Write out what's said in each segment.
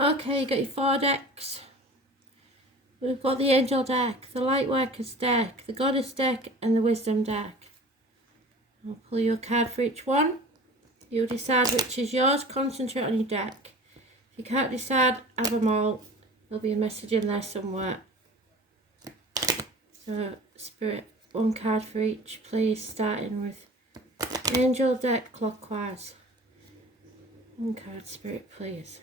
Okay, you got your 4 decks. We've got the Angel deck, the Lightworkers deck, the Goddess deck, and the Wisdom deck. I'll pull you a card for each one. You decide which is yours. Concentrate on your deck. If you can't decide, have them all. There'll be a message in there somewhere. So, Spirit, one card for each, please. Starting with Angel deck clockwise. One card, Spirit, please.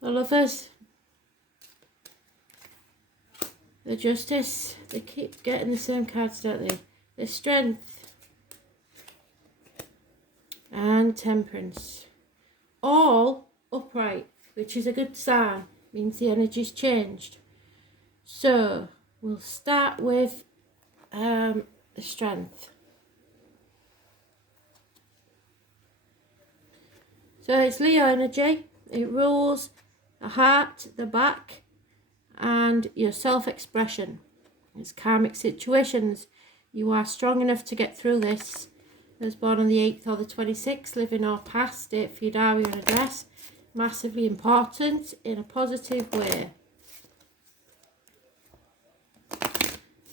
The Lovers, the Justice, they keep getting the same cards, don't they? The Strength and Temperance. All upright, which is a good sign, means the energy's changed. So we'll start with the Strength. So it's Leo energy. It rules the heart, the back, and your self-expression. It's karmic situations. You are strong enough to get through this. I was born on the 8th or the 26th, living or past, date for your diary and address. Massively important in a positive way.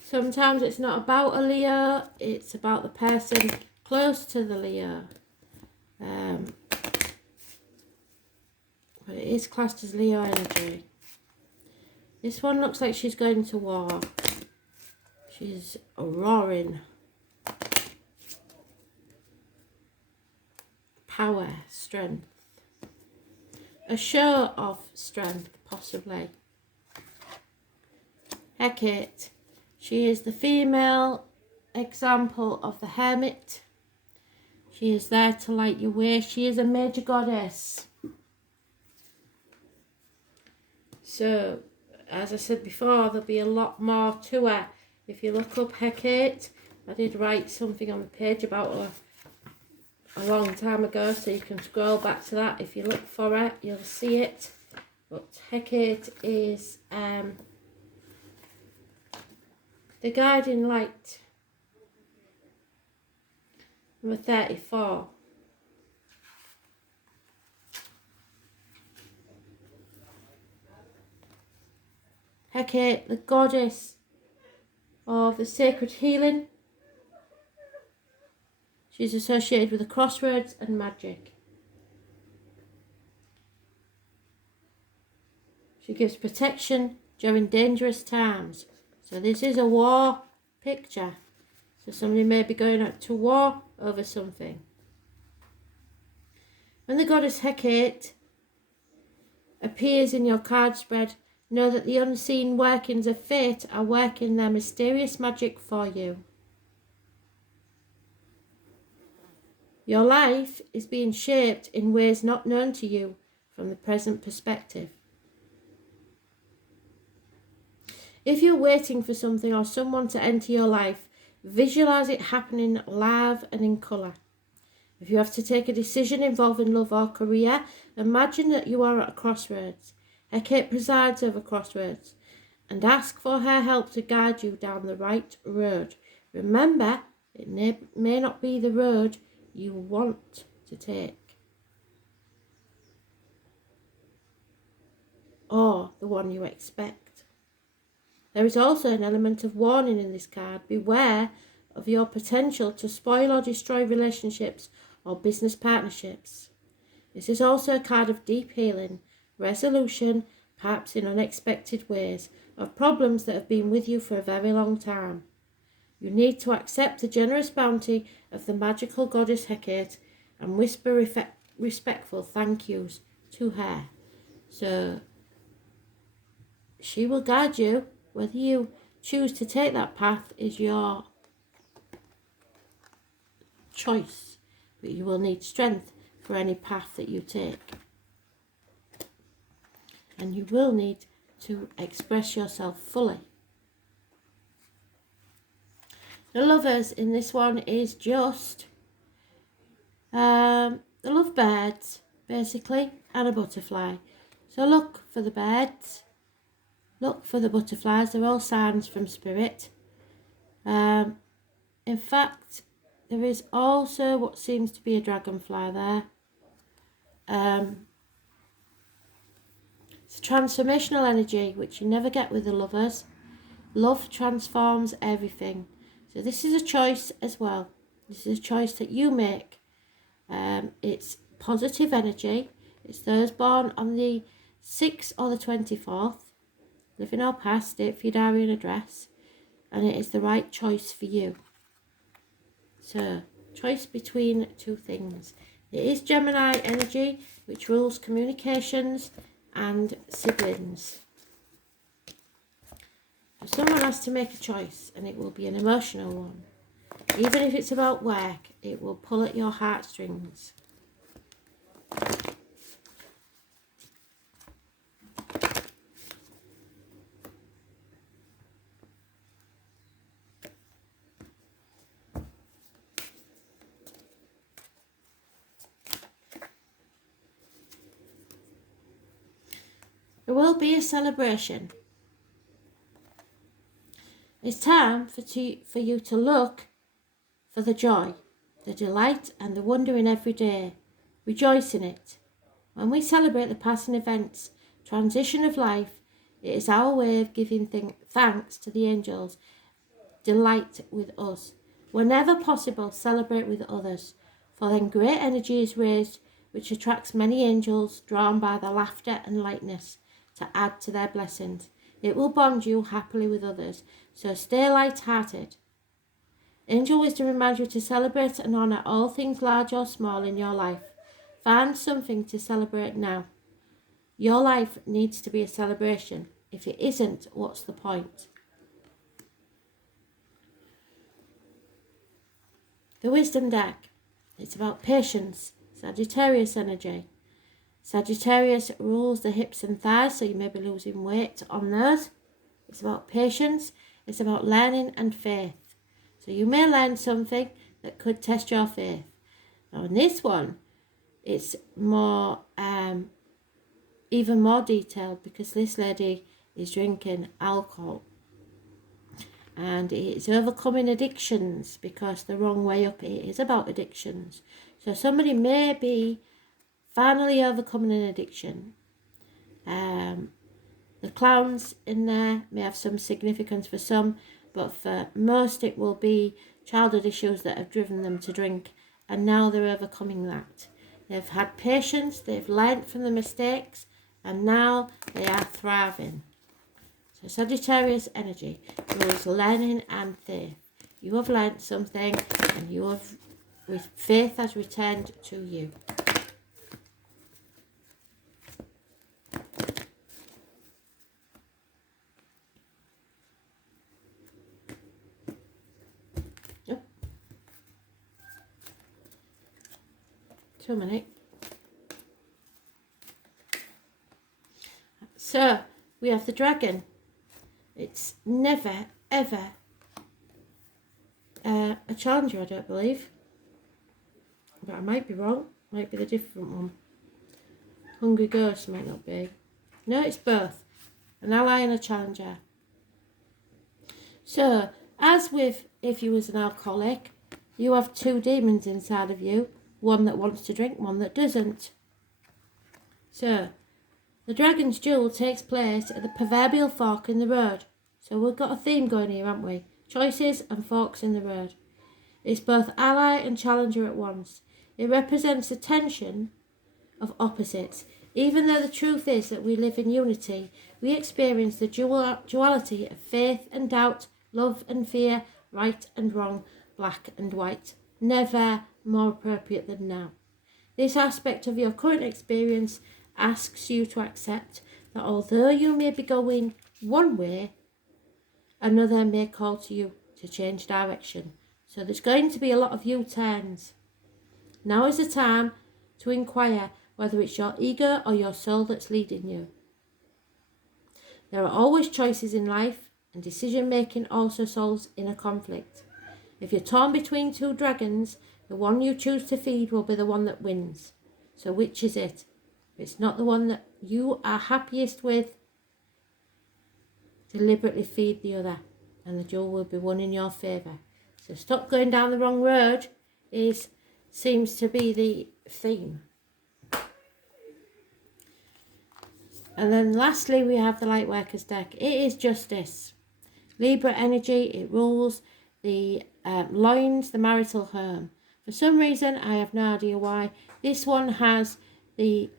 Sometimes it's not about a Leo, it's about the person close to the Leo. But it is classed as Leo energy. This one looks like she's going to war. She's roaring. Power, strength. A show of strength, possibly. Hecate. She is the female example of the hermit. She is there to light your way. She is a major goddess. So, as I said before, there'll be a lot more to her. If you look up Hecate, I did write something on the page about her a long time ago, so you can scroll back to that. If you look for her, you'll see it. But Hecate is the guiding light. Number 34. Hecate, the goddess of the sacred healing. She's associated with the crossroads and magic. She gives protection during dangerous times. So this is a war picture. So somebody may be going out to war over something. When the goddess Hecate appears in your card spread, know that the unseen workings of fate are working their mysterious magic for you. Your life is being shaped in ways not known to you from the present perspective. If you're waiting for something or someone to enter your life, visualize it happening live and in colour. If you have to take a decision involving love or career, imagine that you are at a crossroads. Hecate presides over crossroads, and ask for her help to guide you down the right road. Remember, it may not be the road you want to take, or the one you expect. There is also an element of warning in this card. Beware of your potential to spoil or destroy relationships or business partnerships. This is also a card of deep healing, resolution, perhaps in unexpected ways, of problems that have been with you for a very long time. You need to accept the generous bounty of the magical goddess Hecate and whisper respectful thank yous to her. So she will guide you. Whether you choose to take that path is your choice, but you will need strength for any path that you take. And you will need to express yourself fully. The Lovers in this one is just the lovebirds, basically. and a butterfly. So look for the birds, look for the butterflies. They're all signs from spirit. In fact, there is also what seems to be a dragonfly there. It's transformational energy, which you never get with the lovers. Love transforms everything. So this is a choice as well. This is a choice that you make. It's positive energy. It's those born on the 6th or the 24th. Living or past, date for your diary and address. And it is the right choice for you. So, choice between two things. It is Gemini energy, which rules communications and siblings. So someone has to make a choice, and it will be an emotional one. Even if it's about work, it will pull at your heartstrings. There will be a celebration. It's time for you to look for the joy, the delight and the wonder in every day. Rejoice in it. When we celebrate the passing events, transition of life, it is our way of giving thanks to the angels. Delight with us. Whenever possible, celebrate with others, for then great energy is raised, which attracts many angels drawn by the laughter and lightness to add to their blessings. It will bond you happily with others, so stay light-hearted. Angel wisdom reminds you to celebrate and honour all things large or small in your life. Find something to celebrate now. Your life needs to be a celebration. If it isn't, what's the point? The wisdom deck. It's about patience, Sagittarius energy. Sagittarius rules the hips and thighs, so you may be losing weight on those. It's about patience. It's about learning and faith. So you may learn something that could test your faith. Now in this one, it's more, even more detailed, because this lady is drinking alcohol. And it's overcoming addictions, because the wrong way up it is about addictions. So somebody may be finally overcoming an addiction. The clowns in there may have some significance for some, but for most it will be childhood issues that have driven them to drink, and now they're overcoming that. They've had patience, they've learnt from the mistakes, and now they are thriving. So Sagittarius energy rules learning and faith. You have learnt something, and you have, with faith has returned to you. A minute. So we have the dragon. It's never ever a challenger, I don't believe, but I might be wrong. Might be the different one. Hungry Ghost might not be. No, it's both an ally and a challenger. So as with if you was an alcoholic, you have two demons inside of you. One that wants to drink, one that doesn't. So, the Dragon's Duel takes place at the proverbial fork in the road. So we've got a theme going here, haven't we? Choices and forks in the road. It's both ally and challenger at once. It represents the tension of opposites. Even though the truth is that we live in unity, we experience the duality of faith and doubt, love and fear, right and wrong, black and white. Never more appropriate than now. This aspect of your current experience asks you to accept that although you may be going one way, another may call to you to change direction. So there's going to be a lot of U-turns. Now is the time to inquire whether it's your ego or your soul that's leading you. There are always choices in life, and decision making also solves inner conflict. If you're torn between two dragons, the one you choose to feed will be the one that wins. So which is it? If it's not the one that you are happiest with, deliberately feed the other, and the jewel will be won in your favour. So stop going down the wrong road seems to be the theme. And then lastly, we have the Lightworkers deck. It is Justice. Libra energy, it rules the loins, the marital home. For some reason, I have no idea why, this one has the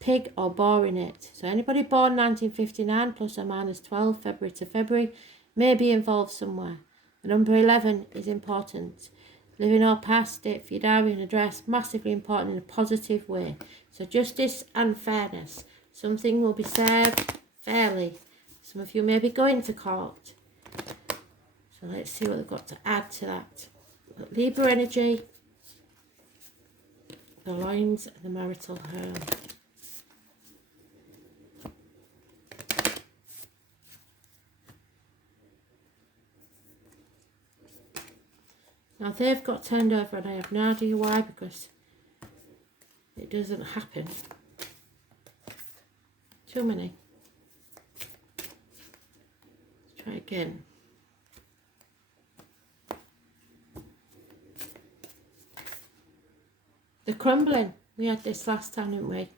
pig or boar in it. So anybody born 1959 plus or minus 12, February to February, may be involved somewhere. The number 11 is important. Living or past it for your diary and address, massively important in a positive way. So justice and fairness. Something will be served fairly. Some of you may be going to court. So let's see what they've got to add to that. But Libra energy, the loins and the marital home. Now they've got turned over and I have no idea why, because it doesn't happen. Too many. Let's try again. The crumbling. We had this last time, didn't we?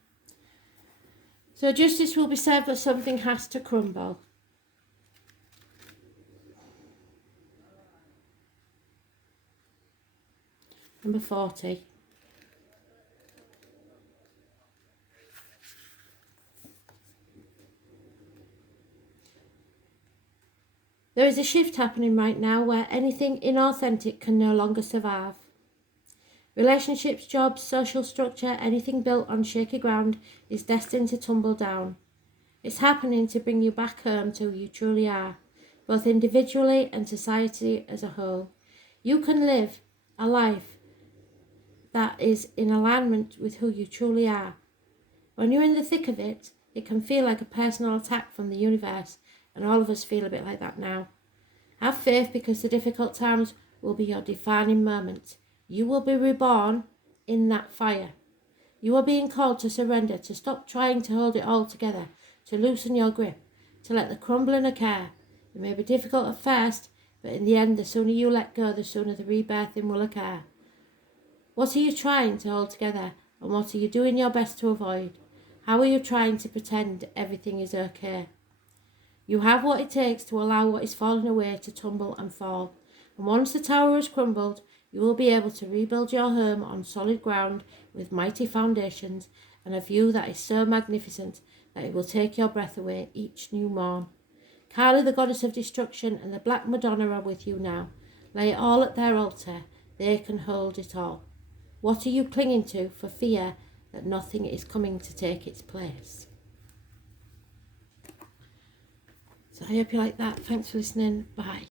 So justice will be served, but something has to crumble. Number 40. There is a shift happening right now where anything inauthentic can no longer survive. Relationships, jobs, social structure, anything built on shaky ground is destined to tumble down. It's happening to bring you back home to who you truly are, both individually and society as a whole. You can live a life that is in alignment with who you truly are. When you're in the thick of it, it can feel like a personal attack from the universe, and all of us feel a bit like that now. Have faith, because the difficult times will be your defining moment. You will be reborn in that fire. You are being called to surrender, to stop trying to hold it all together, to loosen your grip, to let the crumbling occur. It may be difficult at first, but in the end, the sooner you let go, the sooner the rebirthing will occur. What are you trying to hold together, and what are you doing your best to avoid? How are you trying to pretend everything is okay? You have what it takes to allow what is falling away to tumble and fall. And once the tower has crumbled, you will be able to rebuild your home on solid ground with mighty foundations and a view that is so magnificent that it will take your breath away each new morn. Kali, the goddess of destruction, and the Black Madonna are with you now. Lay it all at their altar. They can hold it all. What are you clinging to for fear that nothing is coming to take its place? So I hope you like that. Thanks for listening. Bye.